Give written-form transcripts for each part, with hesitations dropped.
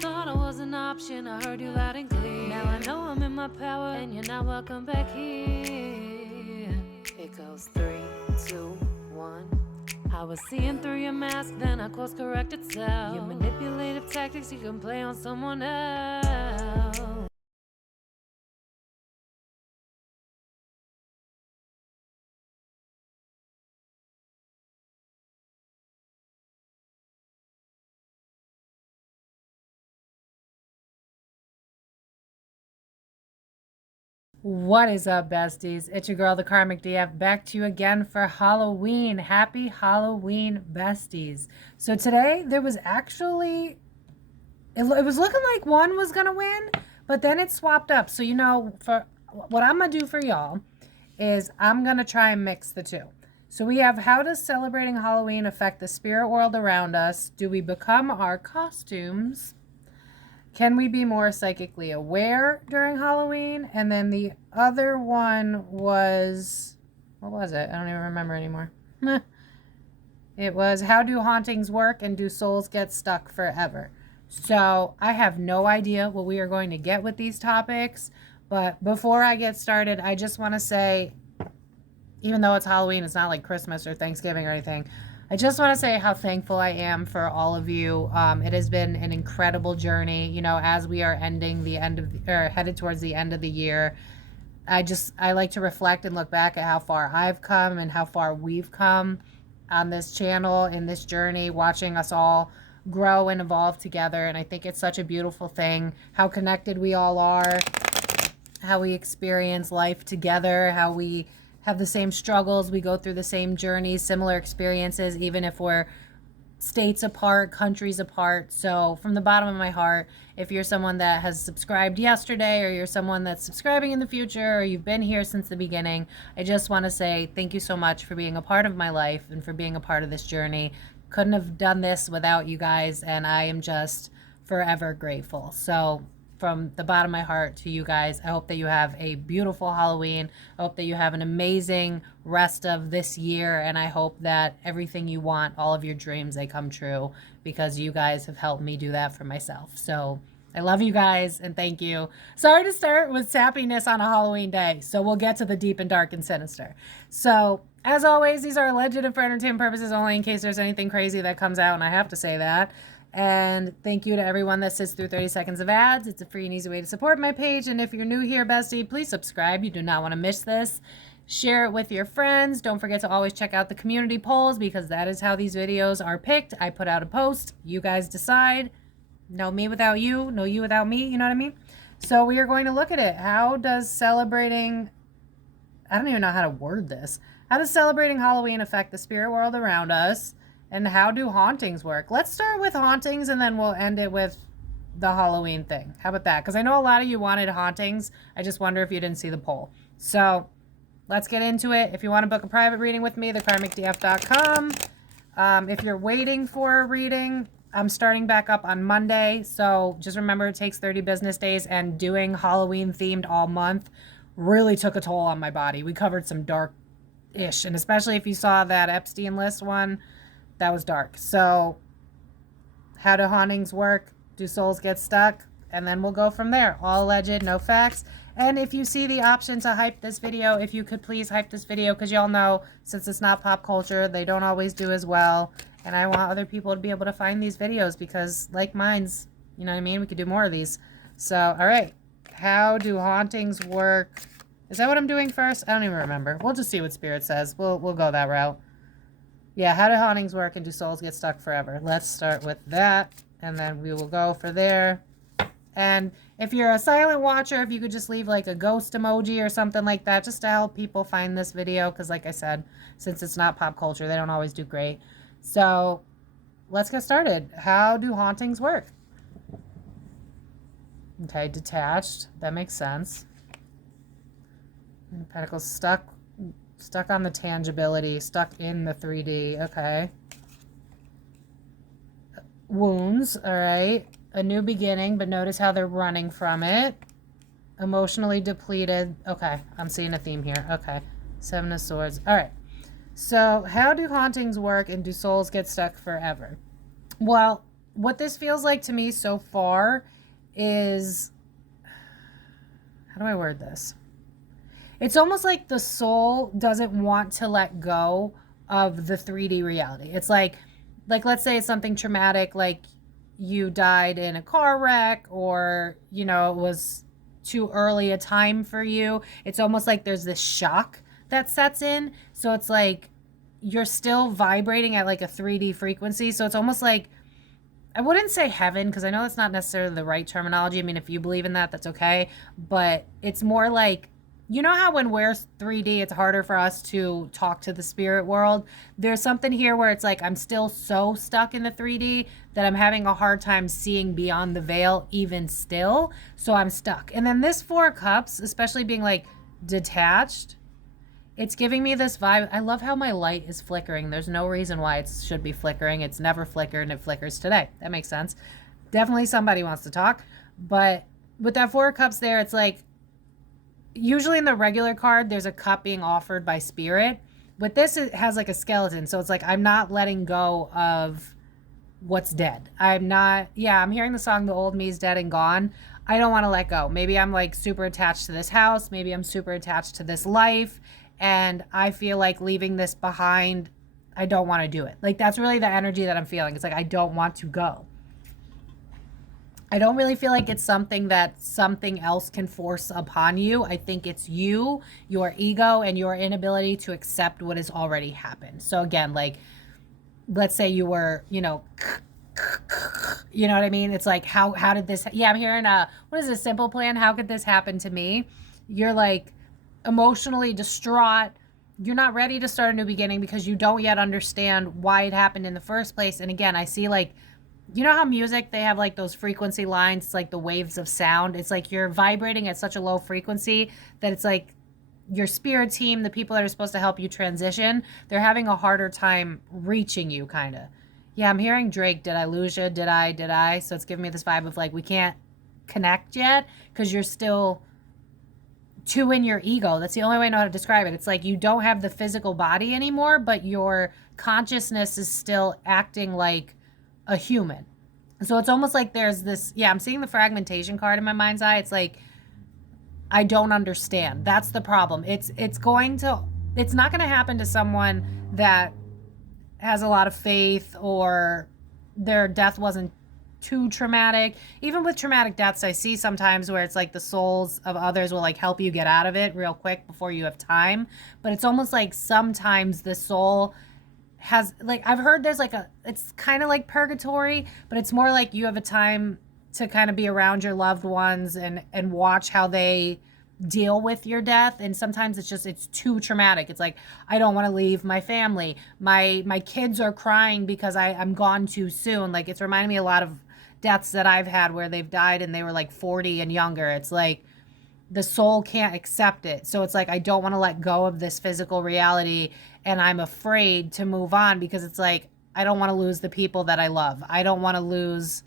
Thought I was an option, I heard you loud and clear. Now I know I'm in my power, and you're not welcome back here. It goes 3, 2, 1. I was seeing through your mask, then I course corrected self. Your manipulative tactics you can play on someone else. What is up, besties? It's your girl, the Karmic DF, back to you again for Halloween. Happy Halloween, besties. So today, there was actually, it was looking like one was going to win, but then it swapped up. So, you know, for what I'm going to do for y'all is I'm going to try and mix the two. So we have, how does celebrating Halloween affect the spirit world around us? Do we become our costumes? Can we be more psychically aware during Halloween? And then the other one was, what was it? I don't even remember anymore. It was, how do hauntings work and do souls get stuck forever? So I have no idea what we are going to get with these topics. But before I get started, I just want to say, even though it's Halloween, it's not like Christmas or Thanksgiving or anything. I just want to say how thankful I am for all of you. It has been an incredible journey, you know, as we are ending the end of, or headed towards the end of the year. I like to reflect and look back at how far I've come and how far we've come on this channel, in this journey, watching us all grow and evolve together. And I think it's such a beautiful thing, how connected we all are, how we experience life together, how we have the same struggles, we go through the same journeys, similar experiences, even if we're states apart, countries apart. So from the bottom of my heart, if you're someone that has subscribed yesterday, or you're someone that's subscribing in the future, or you've been here since the beginning, I just want to say thank you so much for being a part of my life and for being a part of this journey. Couldn't have done this without you guys, and I am just forever grateful. So from the bottom of my heart to you guys, I hope that you have a beautiful Halloween. I hope that you have an amazing rest of this year, and I hope that everything you want, all of your dreams, they come true, because you guys have helped me do that for myself. So I love you guys, and thank you. Sorry to start with sappiness on a Halloween day, so we'll get to the deep and dark and sinister. So as always, these are alleged and for entertainment purposes only, in case there's anything crazy that comes out, and I have to say that. And thank you to everyone that sits through 30 seconds of ads. It's a free and easy way to support my page. And if you're new here, bestie, please subscribe. You do not want to miss this. Share it with your friends. Don't forget to always check out the community polls, because that is how these videos are picked. I put out a post. You guys decide. No me without you. No you without me. You know what I mean? So we are going to look at it. How does celebrating... I don't even know how to word this. How does celebrating Halloween affect the spirit world around us? And how do hauntings work? Let's start with hauntings, and then we'll end it with the Halloween thing. How about that? Because I know a lot of you wanted hauntings. I just wonder if you didn't see the poll. So let's get into it. If you want to book a private reading with me, thekarmicdf.com. If you're waiting for a reading, I'm starting back up on Monday. So just remember, it takes 30 business days, and doing Halloween themed all month really took a toll on my body. We covered some dark-ish, and especially if you saw that Epstein list one, that was dark. So how do hauntings work? Do souls get stuck? And then we'll go from there. All alleged, no facts. And if you see the option to hype this video, if you could please hype this video, because y'all know, since it's not pop culture, they don't always do as well. And I want other people to be able to find these videos, because like mine's, you know what I mean? We could do more of these. So, all right. How do hauntings work? Is that what I'm doing first? I don't even remember. We'll just see what Spirit says. We'll go that route. Yeah, how do hauntings work and do souls get stuck forever? Let's start with that, and then we will go for there. And if you're a silent watcher, if you could just leave like a ghost emoji or something like that, just to help people find this video, because like I said, since it's not pop culture, they don't always do great. So let's get started. How do hauntings work? Okay, detached. That makes sense. Pentacles stuck on the tangibility, stuck in the 3D. Okay. Wounds. All right. A new beginning, but notice how they're running from it. Emotionally depleted. Okay. I'm seeing a theme here. Okay. 7 of Swords. All right. So how do hauntings work, and do souls get stuck forever? Well, what this feels like to me so far is, how do I word this? It's almost like the soul doesn't want to let go of the 3D reality. It's like let's say it's something traumatic, like you died in a car wreck, or, you know, it was too early a time for you. It's almost like there's this shock that sets in. So it's like you're still vibrating at like a 3D frequency. So it's almost like, I wouldn't say heaven, because I know that's not necessarily the right terminology. I mean, if you believe in that, that's okay. But it's more like, you know how when we're 3D, it's harder for us to talk to the spirit world? There's something here where it's like I'm still so stuck in the 3D that I'm having a hard time seeing beyond the veil even still. So I'm stuck. And then this Four of Cups, especially being like detached, it's giving me this vibe. I love how my light is flickering. There's no reason why it should be flickering. It's never flickered and it flickers today. That makes sense. Definitely somebody wants to talk. But with that Four of Cups there, it's like, usually in the regular card, there's a cup being offered by spirit. With this, it has like a skeleton. So it's like, I'm not letting go of what's dead. I'm not, yeah, I'm hearing the song, The Old Me's Dead and Gone. I don't want to let go. Maybe I'm like super attached to this house. Maybe I'm super attached to this life. And I feel like leaving this behind, I don't want to do it. Like, that's really the energy that I'm feeling. It's like, I don't want to go. I don't really feel like it's something that something else can force upon you. I think it's you, your ego, and your inability to accept what has already happened. So again, like, let's say you were, you know what I mean? It's like, how did this, yeah, I'm hearing what is a simple plan? How could this happen to me? You're like emotionally distraught. You're not ready to start a new beginning because you don't yet understand why it happened in the first place. And again, I see like, you know how music, they have like those frequency lines, it's like the waves of sound. It's like you're vibrating at such a low frequency that it's like your spirit team, the people that are supposed to help you transition, they're having a harder time reaching you, kind of. Yeah, I'm hearing Drake, did I lose you? Did I? So it's giving me this vibe of like, we can't connect yet because you're still too in your ego. That's the only way I know how to describe it. It's like you don't have the physical body anymore, but your consciousness is still acting like a human. So it's almost like there's this, yeah, I'm seeing the fragmentation card in my mind's eye. It's like, I don't understand. That's the problem. It's not going to happen to someone that has a lot of faith or their death wasn't too traumatic. Even with traumatic deaths, I see sometimes where it's like the souls of others will like help you get out of it real quick before you have time. But it's almost like sometimes the soul has, like, I've heard there's like it's kind of like purgatory, but it's more like you have a time to kind of be around your loved ones and watch how they deal with your death. And sometimes it's too traumatic. It's like, I don't want to leave my family. My kids are crying because I'm gone too soon. Like, it's reminding me a lot of deaths that I've had where they've died and they were like 40 and younger. It's like the soul can't accept it. So it's like, I don't want to let go of this physical reality, and I'm afraid to move on because it's like, I don't want to lose the people that I love. I don't want to lose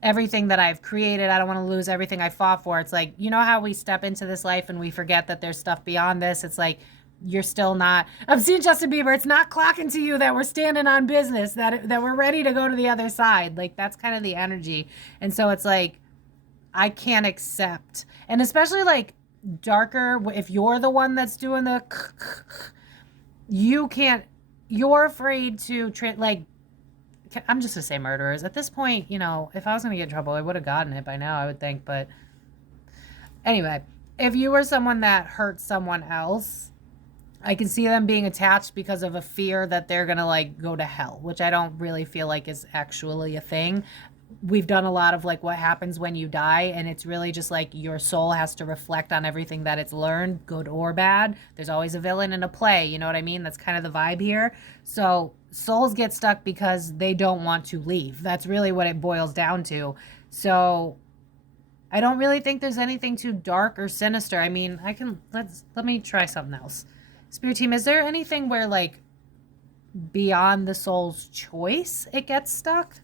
everything that I've created. I don't want to lose everything I fought for. It's like, you know how we step into this life and we forget that there's stuff beyond this. It's like, you're still not, I'm seeing Justin Bieber, it's not clocking to you that we're standing on business, that we're ready to go to the other side. Like, that's kind of the energy. And so it's like, I can't accept. And especially like darker, if you're the one that's doing the, you can't, you're afraid to, like, I'm just gonna say murderers. At this point, you know, if I was gonna get in trouble, I would have gotten it by now, I would think. But anyway, if you were someone that hurt someone else, I can see them being attached because of a fear that they're gonna like go to hell, which I don't really feel like is actually a thing. We've done a lot of like what happens when you die, and it's really just like your soul has to reflect on everything that it's learned, good or bad. There's always a villain in a play, you know what I mean? That's kind of the vibe here. So souls get stuck because they don't want to leave. That's really what it boils down to. So I don't really think there's anything too dark or sinister. I mean, let me try something else. Spirit team, is there anything where like beyond the soul's choice it gets stuck?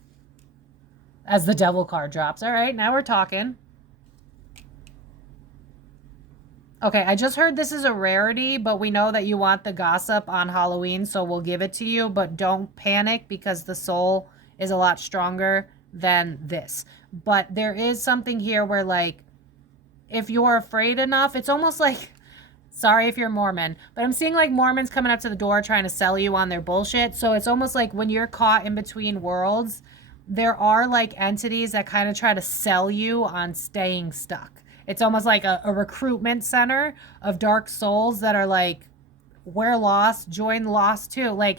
As the devil card drops. All right, now we're talking. Okay, I just heard this is a rarity, but we know that you want the gossip on Halloween, so we'll give it to you, but don't panic because the soul is a lot stronger than this. But there is something here where, like, if you're afraid enough, it's almost like, sorry if you're Mormon, but I'm seeing like Mormons coming up to the door trying to sell you on their bullshit. So it's almost like when you're caught in between worlds, there are like entities that kind of try to sell you on staying stuck. It's almost like a recruitment center of dark souls that are like, we're lost, join Lost too. Like,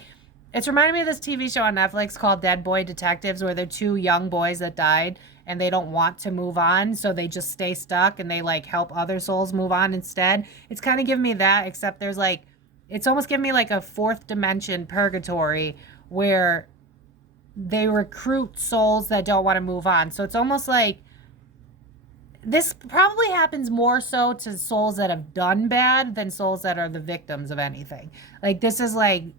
it's reminding me of this TV show on Netflix called Dead Boy Detectives, where they're two young boys that died and they don't want to move on, so they just stay stuck and they like help other souls move on instead. It's kind of giving me that, except there's like, it's almost giving me like a fourth dimension purgatory where they recruit souls that don't want to move on. So it's almost like, this probably happens more so to souls that have done bad than souls that are the victims of anything. Like, this is like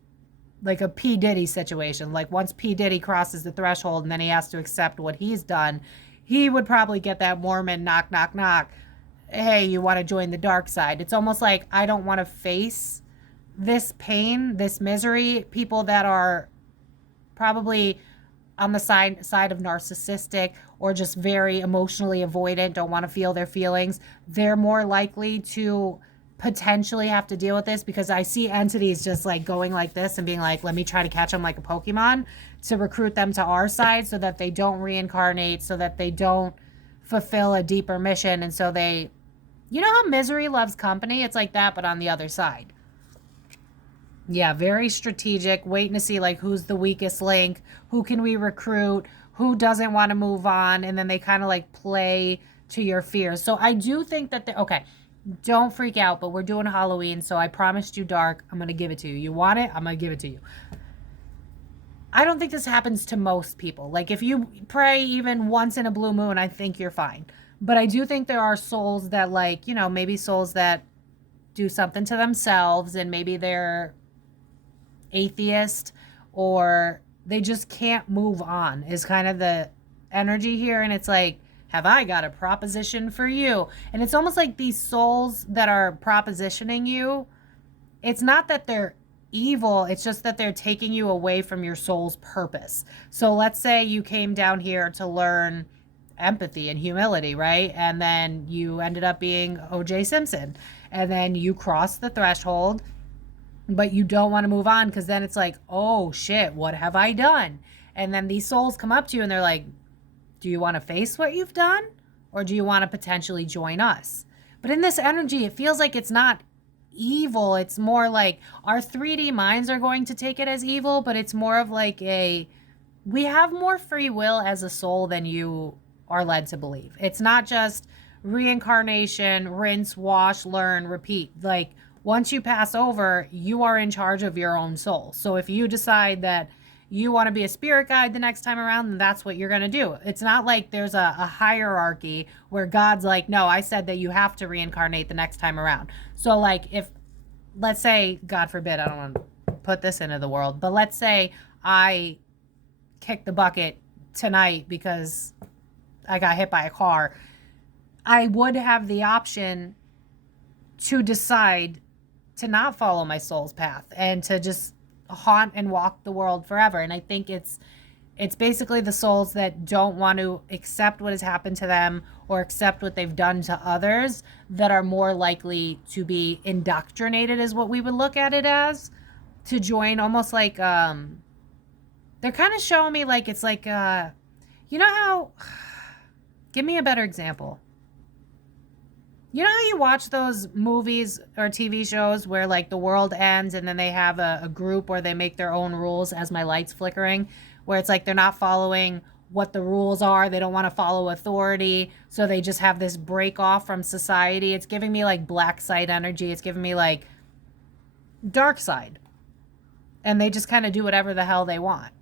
a P. Diddy situation. Like, once P. Diddy crosses the threshold and then he has to accept what he's done, he would probably get that Mormon knock, knock, knock. Hey, you want to join the dark side? It's almost like, I don't want to face this pain, this misery. People that are probably on the side of narcissistic or just very emotionally avoidant, don't want to feel their feelings, they're more likely to potentially have to deal with this, because I see entities just like going like this and being like, let me try to catch them like a Pokemon to recruit them to our side so that they don't reincarnate, so that they don't fulfill a deeper mission. And so they, you know how misery loves company? It's like that, but on the other side. Yeah, very strategic, waiting to see like who's the weakest link, who can we recruit, who doesn't want to move on, and then they kind of like play to your fears. So I do think that okay, don't freak out, but we're doing Halloween, so I promised you dark. I'm going to give it to you. You want it? I'm going to give it to you. I don't think this happens to most people. Like, if you pray even once in a blue moon, I think you're fine. But I do think there are souls that, like, you know, maybe souls that do something to themselves, and maybe they're atheist or they just can't move on is kind of the energy here. And it's like, have I got a proposition for you? And it's almost like these souls that are propositioning you, it's not that they're evil, it's just that they're taking you away from your soul's purpose. So let's say you came down here to learn empathy and humility, right? And then you ended up being O.J. Simpson, and then you crossed the threshold, but you don't want to move on, because then it's like, oh shit, what have I done? And then these souls come up to you and they're like, do you want to face what you've done, or do you want to potentially join us? But in this energy, it feels like it's not evil. It's more like our 3D minds are going to take it as evil, but it's more of like we have more free will as a soul than you are led to believe. It's not just reincarnation, rinse, wash, learn, repeat. Like, once you pass over, you are in charge of your own soul. So if you decide that you want to be a spirit guide the next time around, then that's what you're going to do. It's not like there's a hierarchy where God's like, no, I said that you have to reincarnate the next time around. So like, if, let's say, God forbid, I don't want to put this into the world, but let's say I kick the bucket tonight because I got hit by a car, I would have the option to decide to not follow my soul's path and to just haunt and walk the world forever. And I think it's basically the souls that don't want to accept what has happened to them or accept what they've done to others that are more likely to be indoctrinated, is what we would look at it as, to join. Almost like they're kind of showing me like, it's like you know how, give me a better example. You know how you watch those movies or TV shows where like the world ends and then they have a group where they make their own rules, as my light's flickering, where it's like they're not following what the rules are. They don't want to follow authority. So they just have this break off from society. It's giving me like black side energy. It's giving me like dark side. And they just kind of do whatever the hell they want.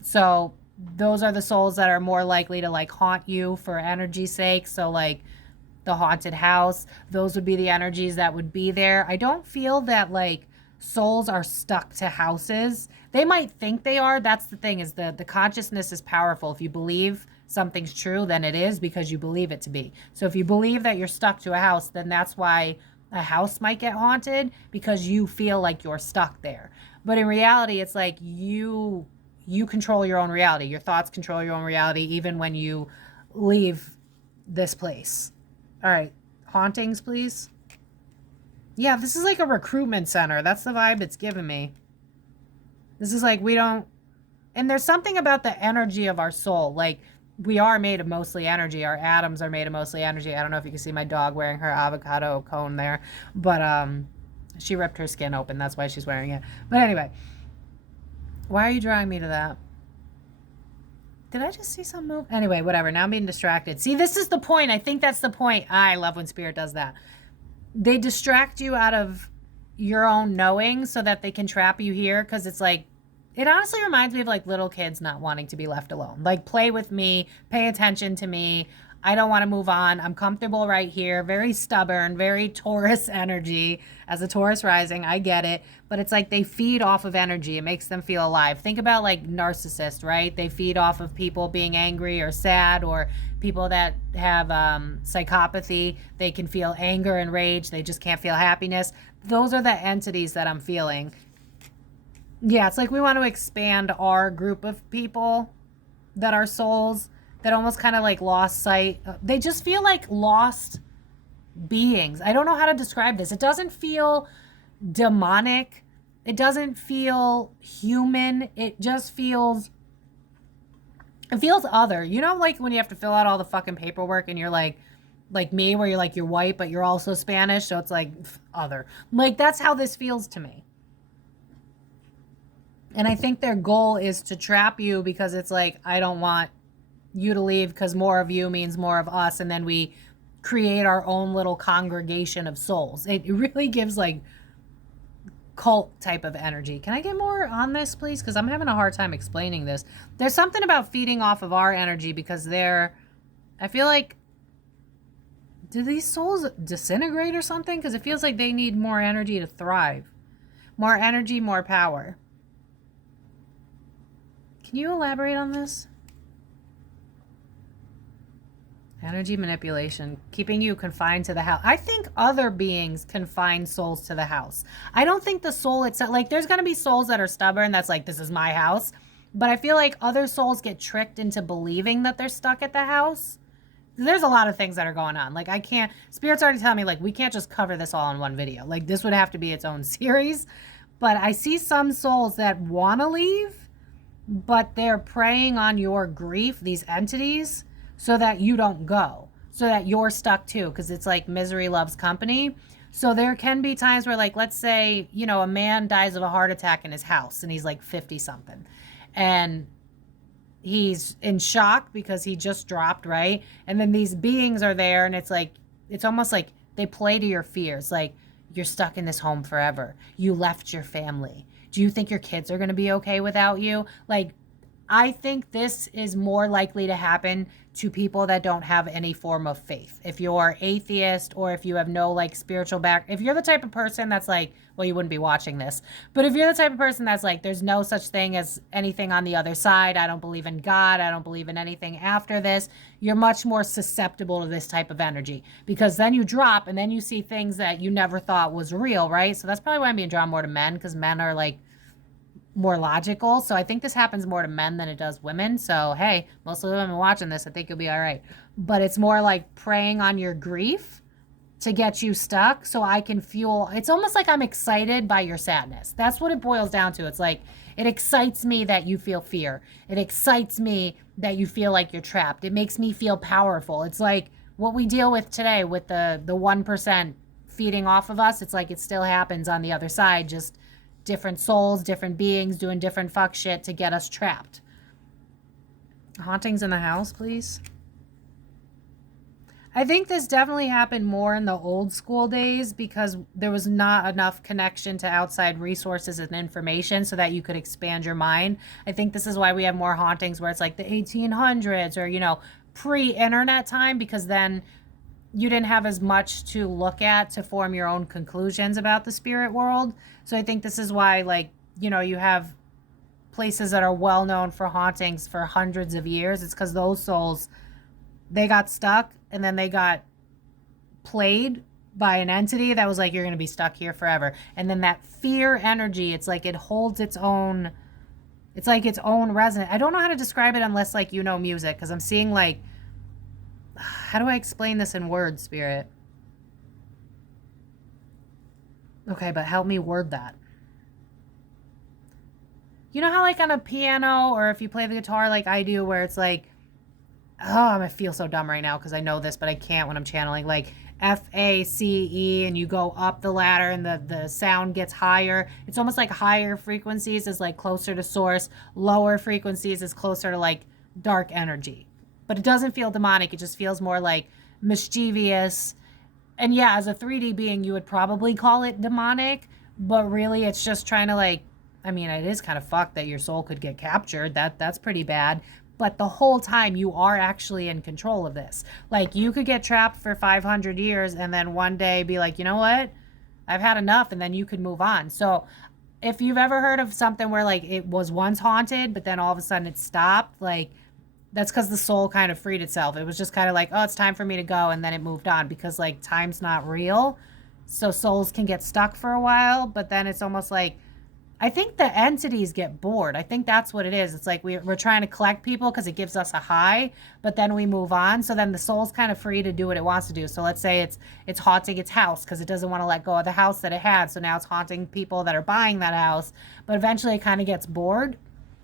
So those are the souls that are more likely to like haunt you for energy's sake. So like, the haunted house, those would be the energies that would be there. I don't feel that like souls are stuck to houses. They might think they are. That's the thing, is the consciousness is powerful. If you believe something's true, then it is because you believe it to be. So if you believe that you're stuck to a house, then that's why a house might get haunted, because you feel like you're stuck there. But in reality, it's like you you control your own reality. Your thoughts control your own reality, even when you leave this place. All right. Hauntings, please. Yeah, this is like a recruitment center. That's the vibe it's giving me. This is like, we don't, and there's something about the energy of our soul. Like, we are made of mostly energy. Our atoms are made of mostly energy. I don't know if you can see my dog wearing her avocado cone there, but she ripped her skin open. That's why she's wearing it. But anyway, why are you drawing me to that? Did I just see some move? Anyway, whatever. Now I'm being distracted. See, this is the point. I think that's the point. I love when Spirit does that. They distract you out of your own knowing so that they can trap you here, because it's like, it honestly reminds me of like little kids not wanting to be left alone. Like, play with me, pay attention to me. I don't want to move on. I'm comfortable right here. Very stubborn, very Taurus energy. As a Taurus rising, I get it. But it's like they feed off of energy. It makes them feel alive. Think about like narcissists, right? They feed off of people being angry or sad, or people that have psychopathy. They can feel anger and rage. They just can't feel happiness. Those are the entities that I'm feeling. Yeah, it's like we want to expand our group of people that are souls that almost kind of like lost sight. They just feel like lost beings. I don't know how to describe this. It doesn't feel demonic. It doesn't feel human. It just feels, it feels other. You know, like when you have to fill out all the fucking paperwork and you're like me, where you're like, you're white, but you're also Spanish. So it's like other. Like, that's how this feels to me. And I think their goal is to trap you, because it's like, I don't want you to leave because more of you means more of us. And then we create our own little congregation of souls. It really gives like cult type of energy. Can I get more on this, please? Because I'm having a hard time explaining this. There's something about feeding off of our energy, because I feel like, do these souls disintegrate or something? Because it feels like they need more energy to thrive. More energy, more power. Can you elaborate on this? Energy manipulation, keeping you confined to the house. I think other beings confine souls to the house. I don't think the soul itself, like, there's going to be souls that are stubborn, that's like, this is my house. But I feel like other souls get tricked into believing that they're stuck at the house. There's a lot of things that are going on. Like, I can't, Spirit's already telling me, like, we can't just cover this all in one video. Like, this would have to be its own series. But I see some souls that want to leave, but they're preying on your grief, these entities, so that you don't go, so that you're stuck too, because it's like misery loves company. So there can be times where, like, let's say, you know, a man dies of a heart attack in his house and he's like 50 something, and he's in shock because he just dropped, right? And then these beings are there, and it's like, it's almost like they play to your fears. Like, you're stuck in this home forever. You left your family. Do you think your kids are going to be okay without you? Like, I think this is more likely to happen to people that don't have any form of faith. If you're atheist, or if you have no like spiritual if you're the type of person that's like, well, you wouldn't be watching this, but if you're the type of person that's like, there's no such thing as anything on the other side, I don't believe in God, I don't believe in anything after this, you're much more susceptible to this type of energy, because then you drop and then you see things that you never thought was real, right? So that's probably why I'm being drawn more to men, because men are like more logical. So I think this happens more to men than it does women. So hey, most of the women watching this, I think you'll be all right. But it's more like preying on your grief to get you stuck, so I can fuel. It's almost like I'm excited by your sadness. That's what it boils down to. It's like, it excites me that you feel fear. It excites me that you feel like you're trapped. It makes me feel powerful. It's like what we deal with today with the 1% feeding off of us. It's like it still happens on the other side, just different souls, different beings doing different fuck shit to get us trapped. Hauntings in the house, please. I think this definitely happened more in the old school days, because there was not enough connection to outside resources and information so that you could expand your mind. I think this is why we have more hauntings where it's like the 1800s, or, you know, pre-internet time, because then you didn't have as much to look at to form your own conclusions about the spirit world. So I think this is why, like, you know, you have places that are well known for hauntings for hundreds of years. It's because those souls, they got stuck, and then they got played by an entity that was like, you're going to be stuck here forever. And then that fear energy, it's like it holds its own It's like its own resonance. I don't know how to describe it unless like you know music, because I'm seeing like, how do I explain this in words, Spirit? Okay, but help me word that. You know how like on a piano, or if you play the guitar like I do, where it's like, oh, I feel so dumb right now because I know this, but I can't when I'm channeling, like F-A-C-E, and you go up the ladder and the sound gets higher. It's almost like higher frequencies is like closer to source, lower frequencies is closer to like dark energy. But it doesn't feel demonic. It just feels more like mischievous. And yeah, as a 3D being, you would probably call it demonic, but really it's just trying to like, I mean, it is kind of fucked that your soul could get captured. That's pretty bad. But the whole time you are actually in control of this. Like you could get trapped for 500 years and then one day be like, you know what? I've had enough, and then you could move on. So if you've ever heard of something where like it was once haunted, but then all of a sudden it stopped, like that's because the soul kind of freed itself. It was just kind of like, oh, it's time for me to go. And then it moved on because like time's not real. So souls can get stuck for a while, but then it's almost like, I think the entities get bored. I think that's what it is. It's like we're trying to collect people because it gives us a high, but then we move on. So then the soul's kind of free to do what it wants to do. So let's say it's haunting its house because it doesn't want to let go of the house that it had. So now it's haunting people that are buying that house. But eventually it kind of gets bored.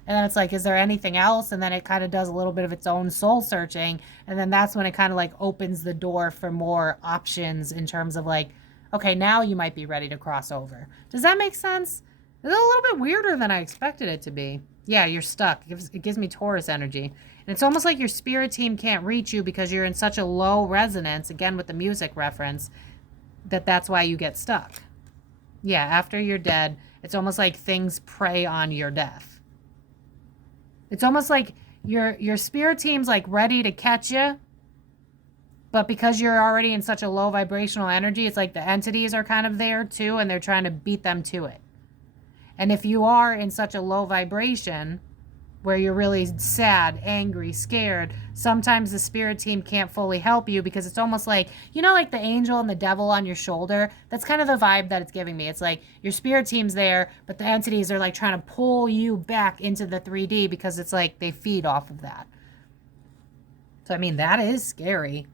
And then it's like, is there anything else? And then it kind of does a little bit of its own soul searching. And then that's when it kind of like opens the door for more options in terms of like, okay, now you might be ready to cross over. Does that make sense? It's a little bit weirder than I expected it to be. Yeah, you're stuck. It gives me Taurus energy. And it's almost like your spirit team can't reach you because you're in such a low resonance, again with the music reference, that's why you get stuck. Yeah, after you're dead, it's almost like things prey on your death. It's almost like your spirit team's like ready to catch you, but because you're already in such a low vibrational energy, it's like the entities are kind of there too, and they're trying to beat them to it. And if you are in such a low vibration where you're really sad, angry, scared, sometimes the spirit team can't fully help you because it's almost like, you know, like the angel and the devil on your shoulder. That's kind of the vibe that it's giving me. It's like your spirit team's there, but the entities are like trying to pull you back into the 3D because it's like they feed off of that. So, I mean, that is scary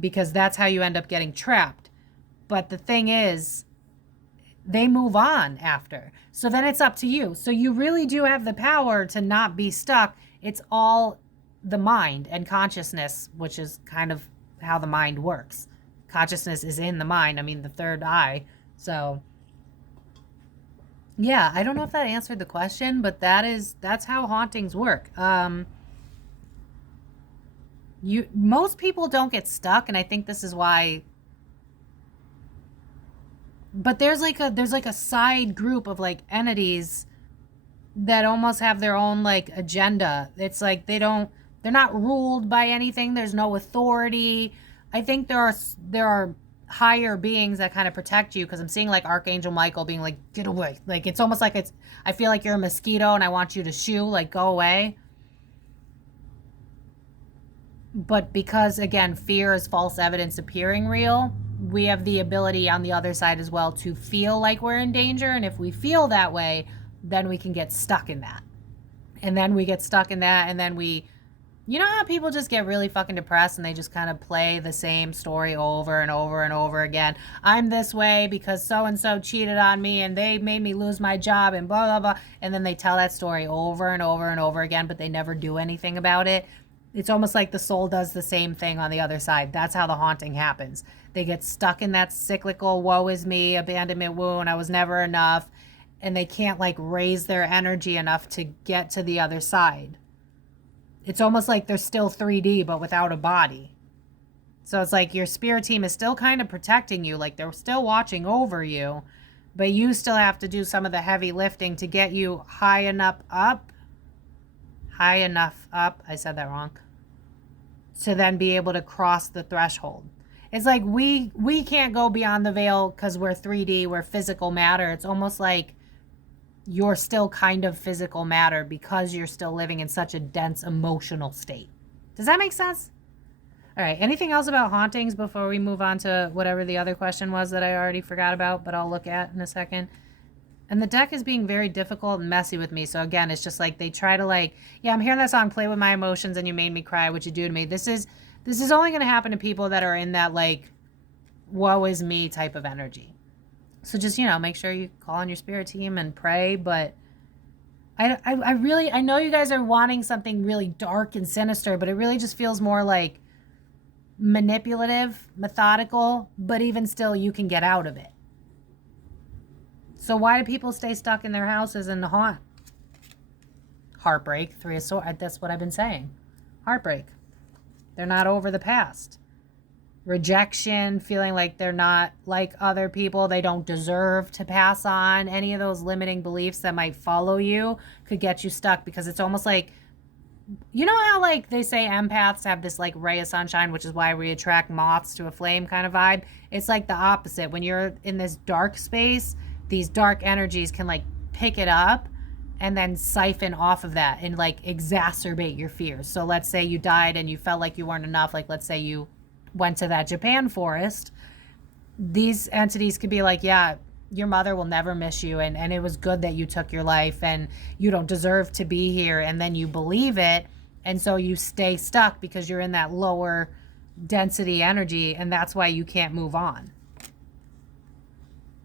because that's how you end up getting trapped. But the thing is, they move on after. So then it's up to you. So you really do have the power to not be stuck. It's all the mind and consciousness, which is kind of how the mind works. Consciousness is in the mind. I mean, the third eye. So yeah, I don't know if that answered the question, but that's how hauntings work. Most people don't get stuck, and I think this is why. But there's like a side group of like entities that almost have their own like agenda. It's like they're not ruled by anything. There's no authority. I think there are higher beings that kind of protect you, because I'm seeing like Archangel Michael being like, get away. Like it's almost like I feel like you're a mosquito and I want you to shoo, like go away. But because again, fear is false evidence appearing real, we have the ability on the other side as well to feel like we're in danger. And if we feel that way, then we can get stuck in that. And then we get stuck in that. And then you know how people just get really fucking depressed and they just kind of play the same story over and over and over again. I'm this way because so-and-so cheated on me and they made me lose my job and blah, blah, blah. And then they tell that story over and over and over again, but they never do anything about it. It's almost like the soul does the same thing on the other side. That's how the haunting happens. They get stuck in that cyclical, woe is me, abandonment wound, I was never enough, and they can't like raise their energy enough to get to the other side. It's almost like they're still 3D, but without a body. So it's like your spirit team is still kind of protecting you, like they're still watching over you, but you still have to do some of the heavy lifting to get you high enough up, I said that wrong, to then be able to cross the threshold. It's like we can't go beyond the veil because we're 3D, we're physical matter. It's almost like you're still kind of physical matter because you're still living in such a dense emotional state. Does that make sense? All right, anything else about hauntings before we move on to whatever the other question was that I already forgot about, but I'll look at in a second? And the deck is being very difficult and messy with me. So again, it's just like they try to like, yeah, I'm hearing that song, Play With My Emotions, and You Made Me Cry, what you do to me. This is only going to happen to people that are in that like, woe is me type of energy. So just, you know, make sure you call on your spirit team and pray. But I really, I know you guys are wanting something really dark and sinister, but it really just feels more like manipulative, methodical, but even still you can get out of it. So why do people stay stuck in their houses and haunt? Heartbreak, Three of Swords. That's what I've been saying. Heartbreak. They're not over the past. Rejection, feeling like they're not like other people. They don't deserve to pass on. Any of those limiting beliefs that might follow you could get you stuck, because it's almost like, you know how like they say empaths have this like ray of sunshine, which is why we attract moths to a flame kind of vibe. It's like the opposite. When you're in this dark space, these dark energies can like pick it up and then siphon off of that and like exacerbate your fears. So let's say you died and you felt like you weren't enough. Like let's say you went to that Japan forest. These entities could be like, yeah, your mother will never miss you, and it was good that you took your life, and you don't deserve to be here. And then you believe it, and so you stay stuck because you're in that lower density energy, and that's why you can't move on.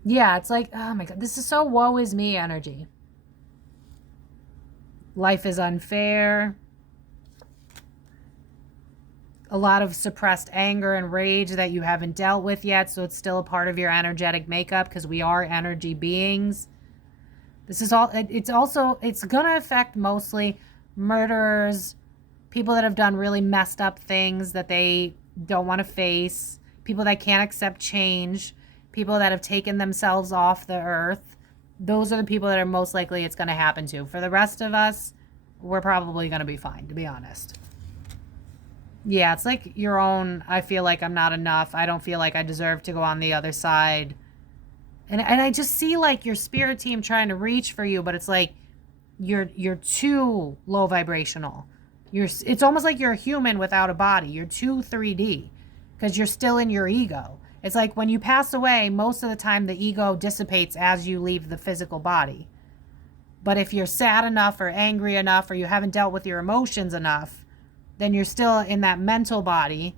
Yeah, it's like, oh my God, this is so woe is me energy. Life is unfair. A lot of suppressed anger and rage that you haven't dealt with yet, so it's still a part of your energetic makeup, because we are energy beings. This is all, it's going to affect mostly murderers, people that have done really messed up things that they don't want to face, people that can't accept change, people that have taken themselves off the earth. Those are the people that are most likely it's going to happen to. For the rest of us, we're probably going to be fine, to be honest. Yeah, it's like your own, I feel like I'm not enough. I don't feel like I deserve to go on the other side. And I just see like your spirit team trying to reach for you, but it's like you're too low vibrational. It's almost like you're a human without a body. You're too 3D because you're still in your ego. It's like when you pass away, most of the time the ego dissipates as you leave the physical body. But if you're sad enough or angry enough, or you haven't dealt with your emotions enough, then you're still in that mental body.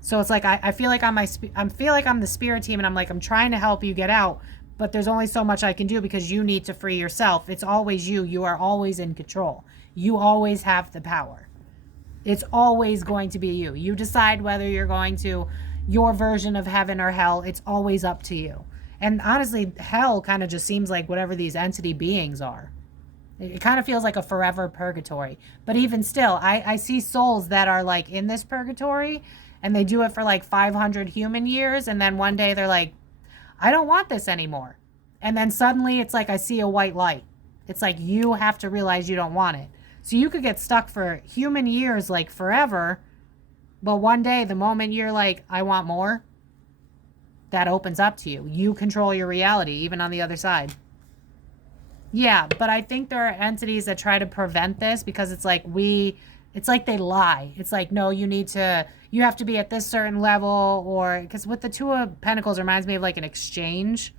So it's like I feel like I'm the spirit team, and I'm trying to help you get out, but there's only so much I can do because you need to free yourself. It's always you. You are always in control. You always have the power. It's always going to be you. You decide whether you're going to your version of heaven or hell. It's always up to you. And honestly, hell kind of just seems like whatever these entity beings are. It kind of feels like a forever purgatory. But even still, I see souls that are like in this purgatory, and they do it for like 500 human years. And then one day they're like, I don't want this anymore. And then suddenly it's like I see a white light. It's like you have to realize you don't want it. So you could get stuck for human years, like forever. But one day, the moment you're like, I want more, that opens up to you. You control your reality, even on the other side. Yeah, but I think there are entities that try to prevent this, because it's like they lie. It's like, no, you have to be at this certain level, or because with the Two of Pentacles, it reminds me of like an exchange.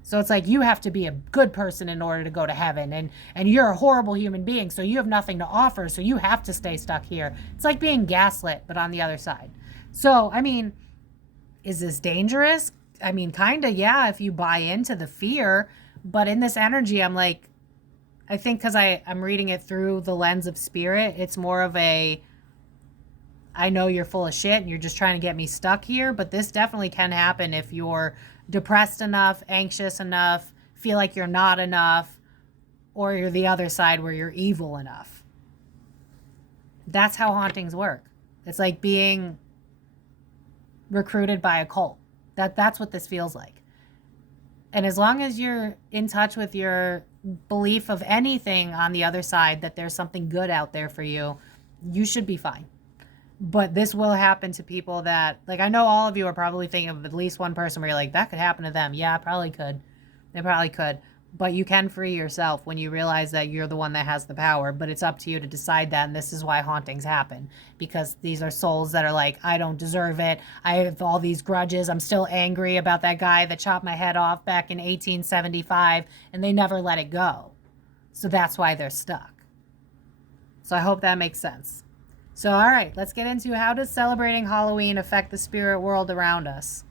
So it's like you have to be a good person in order to go to heaven, and you're a horrible human being, so you have nothing to offer, so you have to stay stuck here. It's like being gaslit, but on the other side. So, I mean, is this dangerous? I mean, kind of, yeah, if you buy into the fear. But in this energy, I'm like, I think because I'm reading it through the lens of spirit, it's more of a, I know you're full of shit and you're just trying to get me stuck here. But this definitely can happen if you're depressed enough, anxious enough, feel like you're not enough, or you're the other side where you're evil enough. That's how hauntings work. It's like being recruited by a cult. That's what this feels like. And as long as you're in touch with your belief of anything on the other side, that there's something good out there for you, you should be fine. But this will happen to people that, like, I know all of you are probably thinking of at least one person where you're like, that could happen to them. Yeah, it probably could. It probably could. But you can free yourself when you realize that you're the one that has the power, but it's up to you to decide that. And this is why hauntings happen, because these are souls that are like, I don't deserve it. I have all these grudges. I'm still angry about that guy that chopped my head off back in 1875, and they never let it go. So that's why they're stuck. So I hope that makes sense. So, all right, let's get into how does celebrating Halloween affect the spirit world around us?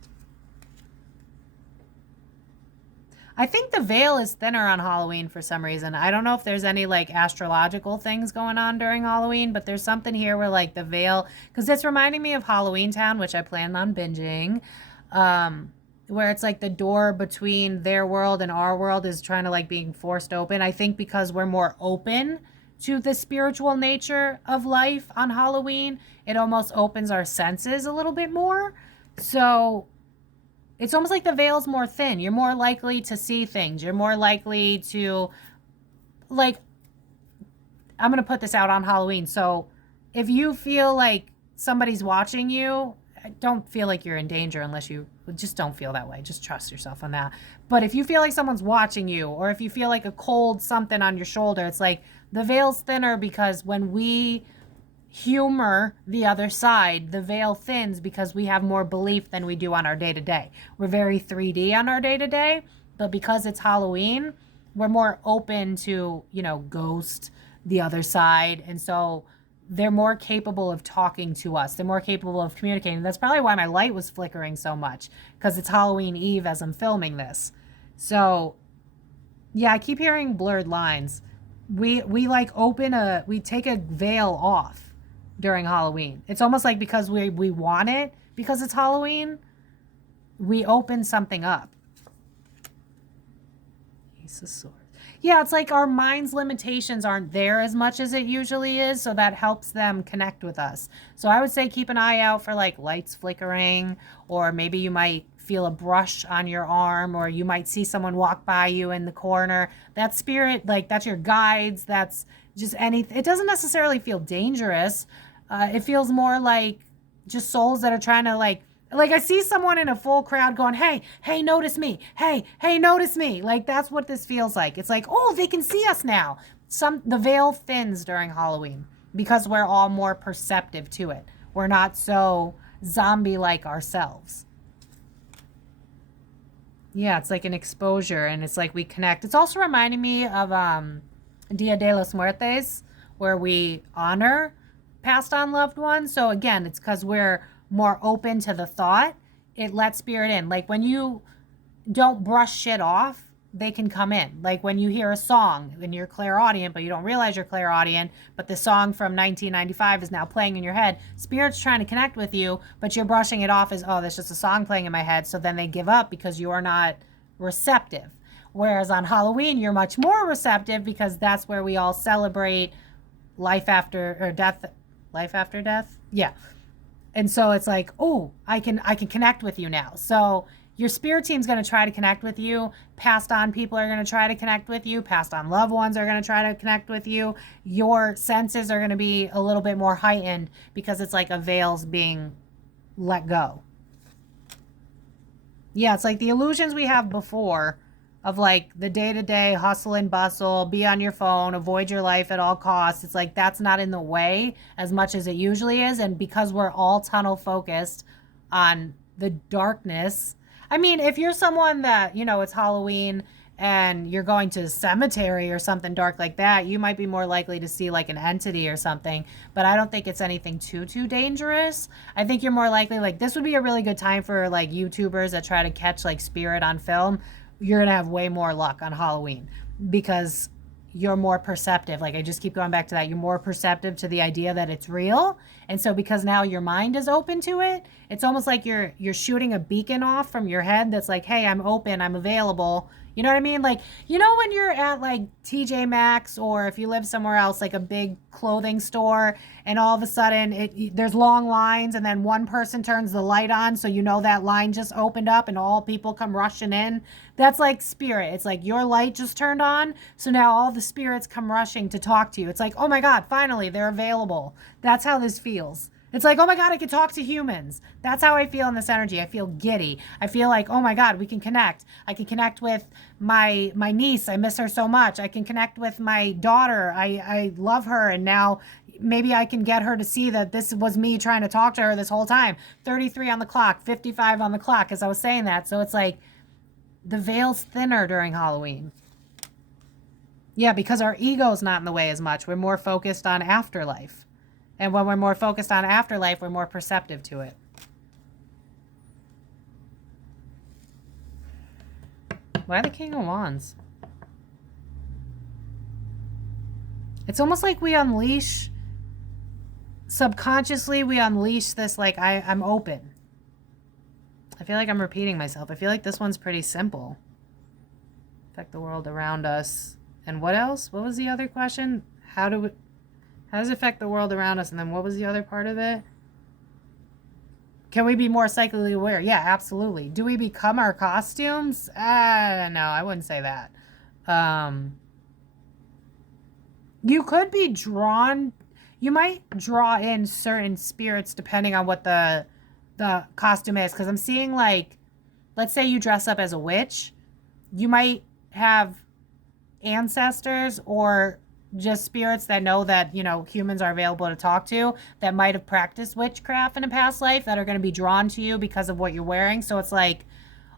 I think the veil is thinner on Halloween for some reason. I don't know if there's any like astrological things going on during Halloween, but there's something here where like the veil, because it's reminding me of Halloween Town, which I plan on binging, where it's like the door between their world and our world is trying to like being forced open. I think because we're more open to the spiritual nature of life on Halloween, it almost opens our senses a little bit more. So it's almost like the veil's more thin. You're more likely to see things. You're more likely to, like, I'm going to put this out on Halloween. So if you feel like somebody's watching you, don't feel like you're in danger unless you just don't feel that way. Just trust yourself on that. But if you feel like someone's watching you, or if you feel like a cold something on your shoulder, it's like the veil's thinner, because when we humor the other side, the veil thins because we have more belief than we do on our day-to-day. We're very 3D on our day-to-day, but because it's Halloween, we're more open to, you know, ghost, the other side, and so they're more capable of talking to us. They're more capable of communicating. That's probably why my light was flickering so much, because it's Halloween Eve as I'm filming this. So yeah, I keep hearing blurred lines. We like we take a veil off during Halloween. It's almost like because we want it, because it's Halloween, we open something up. Ace of Swords. Yeah, it's like our mind's limitations aren't there as much as it usually is, so that helps them connect with us. So I would say keep an eye out for like lights flickering, or maybe you might feel a brush on your arm, or you might see someone walk by you in the corner. That spirit, like that's your guides, that's just anything. It doesn't necessarily feel dangerous. It feels more like just souls that are trying to like I see someone in a full crowd going, hey, notice me. Hey, notice me. Like that's what this feels like. It's like, oh, they can see us now. The veil thins during Halloween because we're all more perceptive to it. We're not so zombie-like ourselves. Yeah, it's like an exposure, and it's like we connect. It's also reminding me of Dia de los Muertos, where we honor passed on loved ones. So again, it's because we're more open to the thought. It lets spirit in. Like when you don't brush shit off, they can come in. Like when you hear a song and you're clairaudient, but you don't realize you're clairaudient, but the song from 1995 is now playing in your head. Spirit's trying to connect with you, but you're brushing it off as, oh, there's just a song playing in my head. So then they give up because you are not receptive. Whereas on Halloween, you're much more receptive, because that's where we all celebrate life after death. Yeah. And so it's like, oh, I can connect with you now. So your spirit team's going to try to connect with you. Passed on people are going to try to connect with you. Passed on loved ones are going to try to connect with you. Your senses are going to be a little bit more heightened, because it's like a veil's being let go. Yeah, it's like the illusions we have before of like the day-to-day hustle and bustle, be on your phone, avoid your life at all costs. It's like that's not in the way as much as it usually is. And because we're all tunnel focused on the darkness, I mean, if you're someone that, you know, it's Halloween and you're going to a cemetery or something dark like that, you might be more likely to see like an entity or something. But I don't think it's anything too dangerous. I think you're more likely, like, this would be a really good time for like YouTubers that try to catch like spirit on film. You're going to have way more luck on Halloween because you're more perceptive. Like I just keep going back to that. You're more perceptive to the idea that it's real. And so because now your mind is open to it, it's almost like you're shooting a beacon off from your head that's like, hey, I'm open, I'm available. You know what I mean? Like, you know, when you're at like TJ Maxx, or if you live somewhere else, like a big clothing store, and all of a sudden there's long lines, and then one person turns the light on, so you know that line just opened up and all people come rushing in. That's like spirit. It's like your light just turned on, so now all the spirits come rushing to talk to you. It's like, oh my God, finally they're available. That's how this feels. It's like, oh my God, I can talk to humans. That's how I feel in this energy. I feel giddy. I feel like, oh my God, we can connect. I can connect with my niece. I miss her so much. I can connect with my daughter. I love her. And now maybe I can get her to see that this was me trying to talk to her this whole time. 33 on the clock, 55 on the clock, as I was saying that. So it's like the veil's thinner during Halloween. Yeah, because our ego's not in the way as much. We're more focused on afterlife. And when we're more focused on afterlife, we're more perceptive to it. Why the King of Wands? It's almost like we unleash, subconsciously we unleash this, like, I'm open. I feel like I'm repeating myself. I feel like this one's pretty simple. Affect the world around us. And what else? What was the other question? How does it affect the world around us? And then what was the other part of it? Can we be more psychically aware? Yeah, absolutely. Do we become our costumes? No, I wouldn't say that. You could be drawn. You might draw in certain spirits depending on what the costume is. Because I'm seeing, like, let's say you dress up as a witch. You might have ancestors or just spirits that know that, you know, humans are available to talk to, that might have practiced witchcraft in a past life, that are going to be drawn to you because of what you're wearing. So it's like,